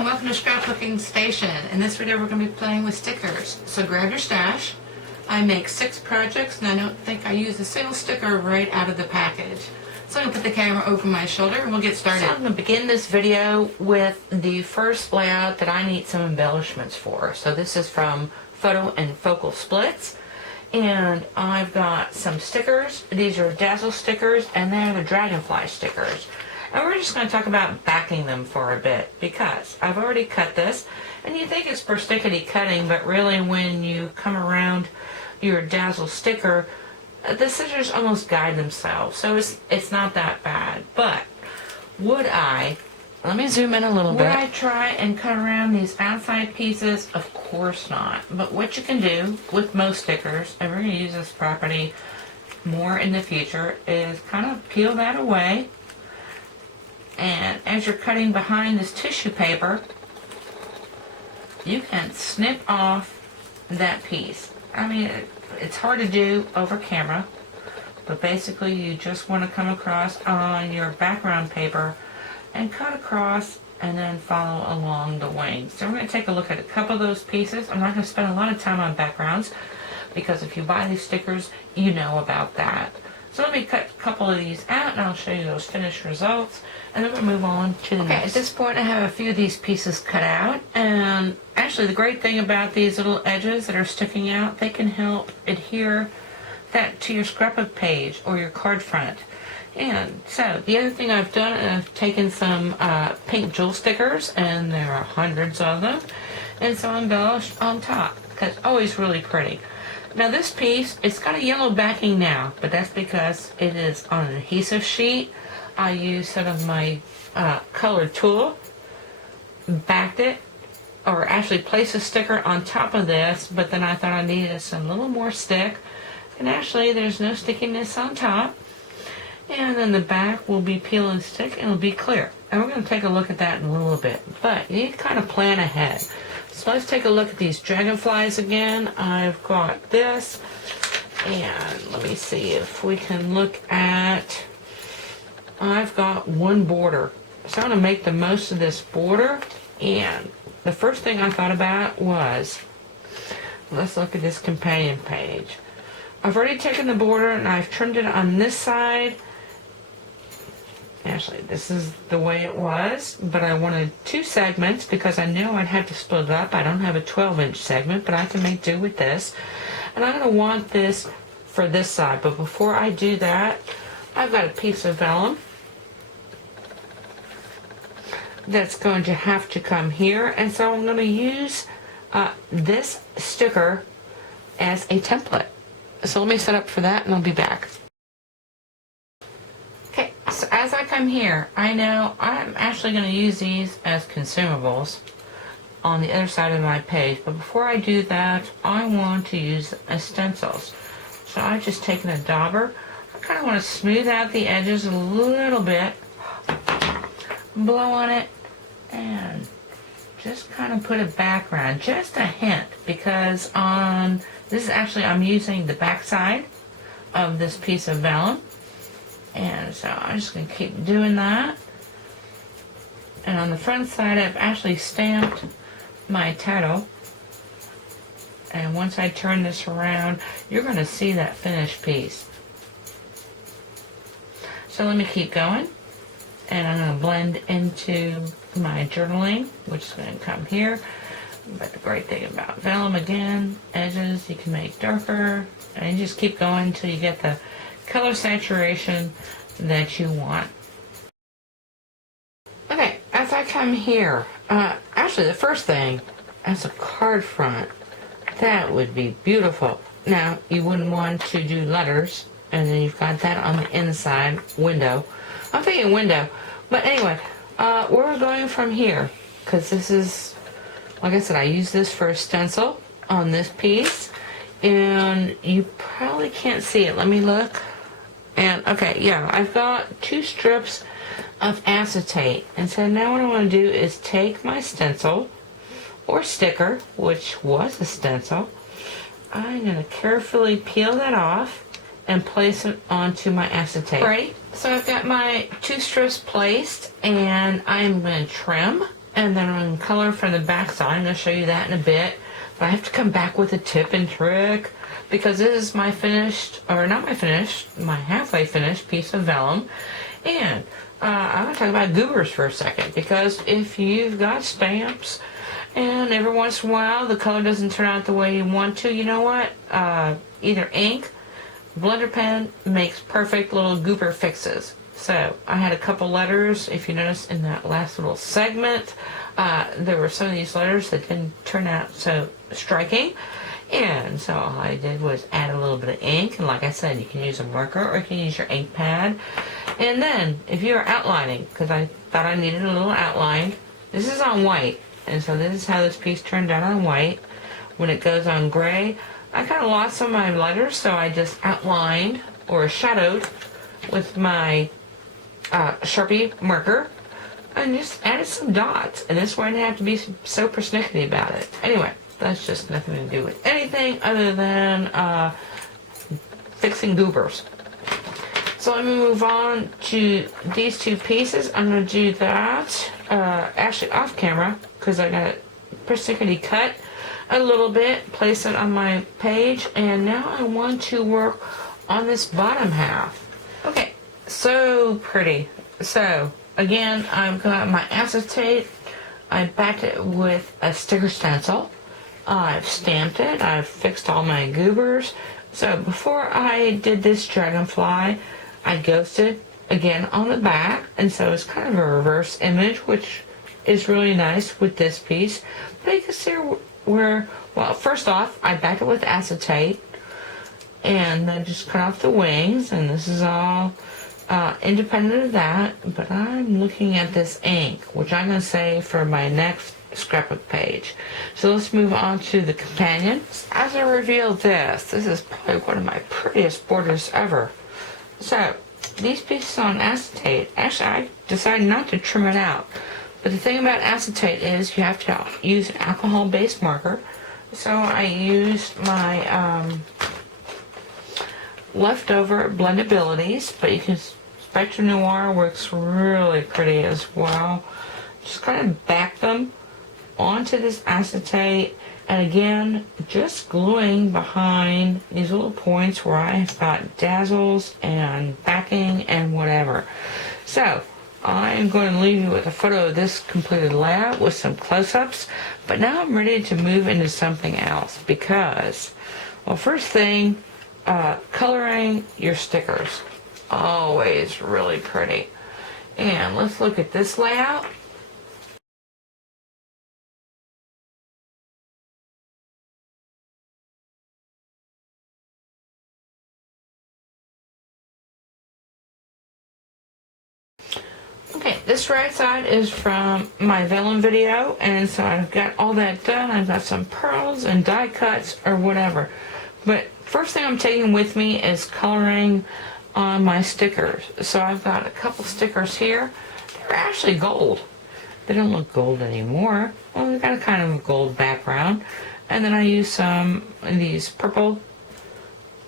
and welcome to Scrapbooking Station. In this video we're going to be playing with stickers. So grab your stash. I make 6 projects and I don't think I use a single sticker right out of the package. So I'm going to put the camera over my shoulder and we'll get started. So I'm going to begin this video with the first layout that I need some embellishments for. So this is from Photo and Focal Splits. And I've got some stickers. These are Dazzle stickers and they're the Dragonfly stickers. And we're just going to talk about backing them for a bit because I've already cut this and you think it's persnickety cutting, but really when you come around your Dazzle sticker, the scissors almost guide themselves, so it's not that bad. But would I, let me zoom in a little bit, would I try and cut around these outside pieces? Of course not. But what you can do with most stickers, and we're going to use this property more in the future, is kind of peel that away. And as you're cutting behind this tissue paper, you can snip off that piece. I mean, it's hard to do over camera, but basically you just want to come across on your background paper and cut across and then follow along the wings. So we're going to take a look at a couple of those pieces. I'm not going to spend a lot of time on backgrounds because if you buy these stickers, you know about that. So let me cut a couple of these out and I'll show you those finished results and then we'll move on to the next. At this point I have a few of these pieces cut out, and actually the great thing about these little edges that are sticking out, they can help adhere that to your scrapbook page or your card front. And so the other thing I've done, I've taken some pink jewel stickers, and there are hundreds of them, and so embellished on top because it's always really pretty. Now this piece, it's got a yellow backing now, but that's because it is on an adhesive sheet. I used some of my colored tool, backed it, or actually placed a sticker on top of this, but then I thought I needed some little more stick. And actually there's no stickiness on top. And then the back will be peel and stick and it'll be clear. And we're going to take a look at that in a little bit. But you need to kind of plan ahead. So let's take a look at these dragonflies again. I've got this, and let me see if we can look at, I've got one border. So I'm going to make the most of this border, and the first thing I thought about was, let's look at this companion page. I've already taken the border and I've trimmed it on this side. Actually, this is the way it was, but I wanted 2 segments because I knew I'd have to split it up. I don't have a 12-inch segment, but I can make do with this. And I'm going to want this for this side, but before I do that, I've got a piece of vellum that's going to have to come here, and so I'm going to use this sticker as a template. So let me set up for that and I'll be back. Okay, so as I come here, I know I'm actually going to use these as consumables on the other side of my page, but before I do that, I want to use stencils. So I've just taken a dauber. I kind of want to smooth out the edges a little bit, blow on it, and just kind of put a background, just a hint, because on this is actually, I'm using the back side of this piece of vellum. And so I'm just going to keep doing that. And on the front side, I've actually stamped my title. And once I turn this around, you're going to see that finished piece. So let me keep going. And I'm going to blend into my journaling, which is going to come here. But the great thing about vellum, again, edges you can make darker, and you just keep going until you get the color saturation that you want. Okay, as I come here, actually the first thing, as a card front, that would be beautiful. Now, you wouldn't want to do letters, and then you've got that on the inside, window. I'm thinking window, but anyway, we're going from here, because this is, like I said, I use this for a stencil on this piece, and you probably can't see it. Let me look. And, okay, yeah, I've got 2 strips of acetate. And so now what I want to do is take my stencil, or sticker, which was a stencil. I'm going to carefully peel that off and place it onto my acetate. Ready? So I've got my 2 strips placed, and I'm going to trim and then I'm going to color from the back side. I'm going to show you that in a bit. But I have to come back with a tip and trick because this is my finished, or not my finished, my halfway finished piece of vellum. And I'm going to talk about goobers for a second, because if you've got stamps and every once in a while the color doesn't turn out the way you want to, you know what? Either ink, blender pen makes perfect little goober fixes. So I had a couple letters, if you notice in that last little segment, there were some of these letters that didn't turn out so striking. And so all I did was add a little bit of ink, and like I said, you can use a marker or you can use your ink pad. And then if you're outlining, because I thought I needed a little outline, this is on white, and so this is how this piece turned out on white. When it goes on gray, I kind of lost some of my letters, so I just outlined or shadowed with my Sharpie marker and just added some dots. And this way I didn't have to be so persnickety about it. Anyway, that's just nothing to do with anything other than fixing goobers. So let me move on to these two pieces. I'm going to do that actually off camera because I got it persnickety cut a little bit, place it on my page, and now I want to work on this bottom half. Okay, so pretty. So again, I've got my acetate. I backed it with a sticker stencil. I've stamped it. I've fixed all my goobers. So before I did this dragonfly, I ghosted again on the back, and so it's kind of a reverse image, which is really nice with this piece. But you can see where, well, first off, I backed it with acetate, and then just cut off the wings, and this is all independent of that. But I'm looking at this ink, which I'm going to save for my next scrapbook page. So let's move on to the companion. As I reveal this is probably one of my prettiest borders ever. So these pieces on acetate, actually I decided not to trim it out. But the thing about acetate is you have to use an alcohol-based marker. So I used my leftover blendabilities, but you can, Spectrum Noir works really pretty as well. Just kind of back them onto this acetate, and again, just gluing behind these little points where I've got dazzles and backing and whatever. So I'm going to leave you with a photo of this completed layout with some close-ups, but now I'm ready to move into something else because, well, first thing, coloring your stickers. Always really pretty. And let's look at this layout. Okay, this right side is from my vellum video, and so I've got all that done. I've got some pearls and die cuts or whatever. But first thing I'm taking with me is coloring on my stickers. So I've got a couple stickers here. They're actually gold. They don't look gold anymore. Well, they've got a kind of a gold background. And then I use some of these purple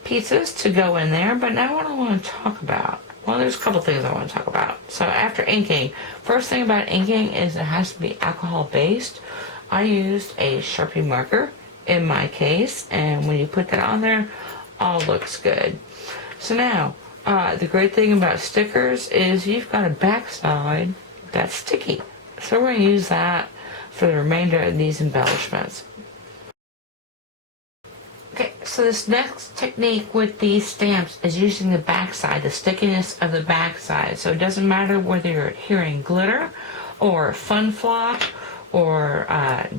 pieces to go in there. But now what I want to talk about, well, there's a couple things I want to talk about. So after inking, first thing about inking is it has to be alcohol based. I used a Sharpie marker in my case, and when you put that on there, all looks good. So now, the great thing about stickers is you've got a backside that's sticky. So we're going to use that for the remainder of these embellishments. Okay, so this next technique with these stamps is using the backside, the stickiness of the backside. So it doesn't matter whether you're adhering glitter or fun flock or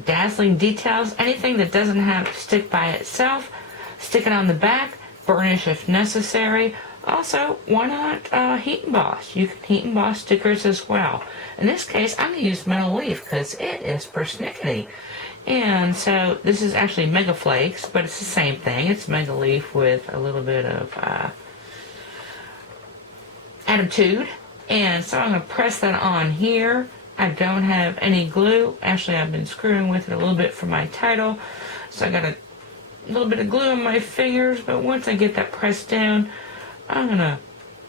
dazzling details, anything that doesn't have to stick by itself, stick it on the back, burnish if necessary. Also, why not heat emboss? You can heat emboss stickers as well. In this case, I'm going to use metal leaf because it is persnickety. And so this is actually Mega Flakes, but it's the same thing. It's Mega Leaf with a little bit of attitude. And so I'm going to press that on here. I don't have any glue. Actually, I've been screwing with it a little bit for my title. So I got a little bit of glue on my fingers, but once I get that pressed down, I'm going to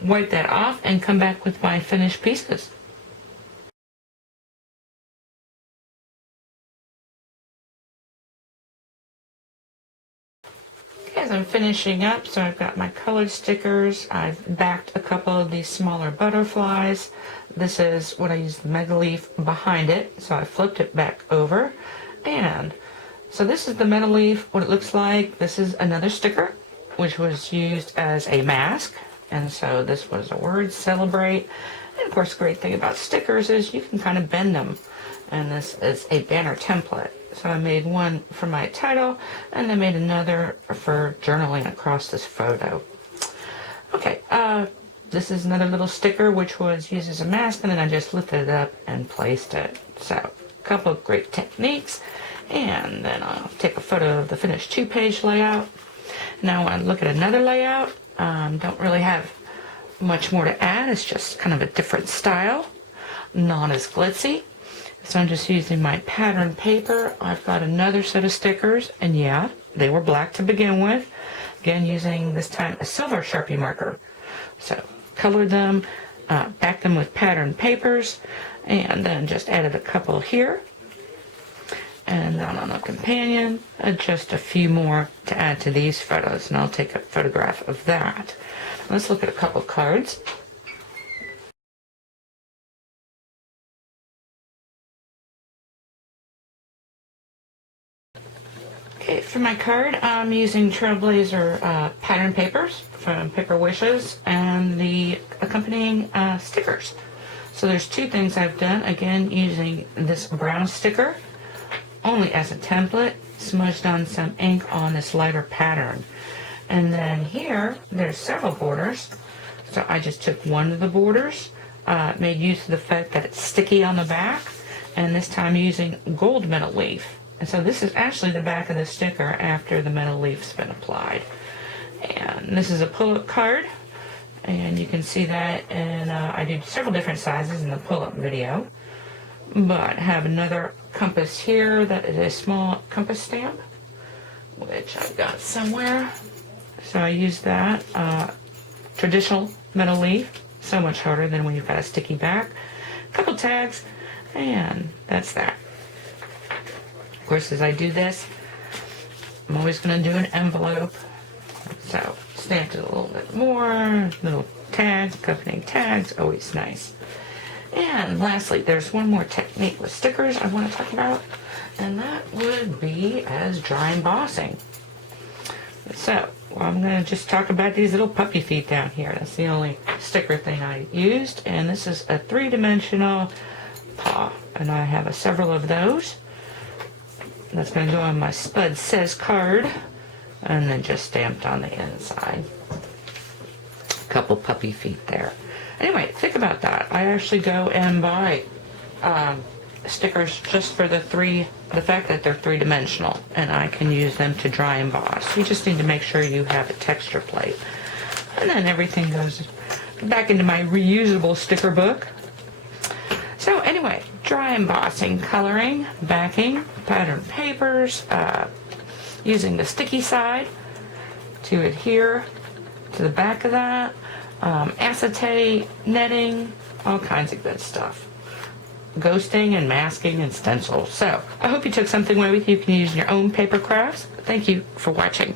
wipe that off and come back with my finished pieces. I'm finishing up, so I've got my colored stickers. I've backed a couple of these smaller butterflies. This is what I used the mega leaf behind it, so I flipped it back over. And so this is the metal leaf, what it looks like. This is another sticker, which was used as a mask. And so this was a word, celebrate. And of course, the great thing about stickers is you can kind of bend them. And this is a banner template. So I made one for my title, and I made another for journaling across this photo. Okay, this is another little sticker which was used as a mask, and then I just lifted it up and placed it. So, a couple of great techniques. And then I'll take a photo of the finished 2-page layout. Now I look at another layout. Don't really have much more to add. It's just kind of a different style, not as glitzy. So I'm just using my pattern paper. I've got another set of stickers, and yeah, they were black to begin with. Again, using this time a silver Sharpie marker. So colored them, backed them with pattern papers, and then just added a couple here. And then on a companion, just a few more to add to these photos, and I'll take a photograph of that. Let's look at a couple cards. Okay, for my card, I'm using Trailblazer pattern papers from Paper Wishes and the accompanying stickers. So there's two things I've done. Again, using this brown sticker only as a template, smudged on some ink on this lighter pattern. And then here, there's several borders. So I just took one of the borders, made use of the fact that it's sticky on the back, and this time using gold metal leaf. And so this is actually the back of the sticker after the metal leaf's been applied. And this is a pull-up card, and you can see that, and I did several different sizes in the pull-up video. But have another compass here that is a small compass stamp, which I've got somewhere. So I use that. Traditional metal leaf, so much harder than when you've got a sticky back. A couple tags, and that's that. Of course, as I do this, I'm always going to do an envelope. So stamped it a little bit more, little tags, accompanying tags, always nice. And lastly, there's one more technique with stickers I want to talk about, and that would be as dry embossing. So I'm going to just talk about these little puppy feet down here. That's the only sticker thing I used, and this is a 3-dimensional paw, and I have several of those. That's going to go on my Spud Says card, and then just stamped on the inside. A couple puppy feet there. Anyway, think about that. I actually go and buy stickers just for the fact that they're 3-dimensional, and I can use them to dry emboss. You just need to make sure you have a texture plate. And then everything goes back into my reusable sticker book. So anyway, dry embossing, coloring, backing, pattern papers, using the sticky side to adhere to the back of that. Acetate, netting, all kinds of good stuff. Ghosting and masking and stencils. So, I hope you took something away with you can use in your own paper crafts. Thank you for watching.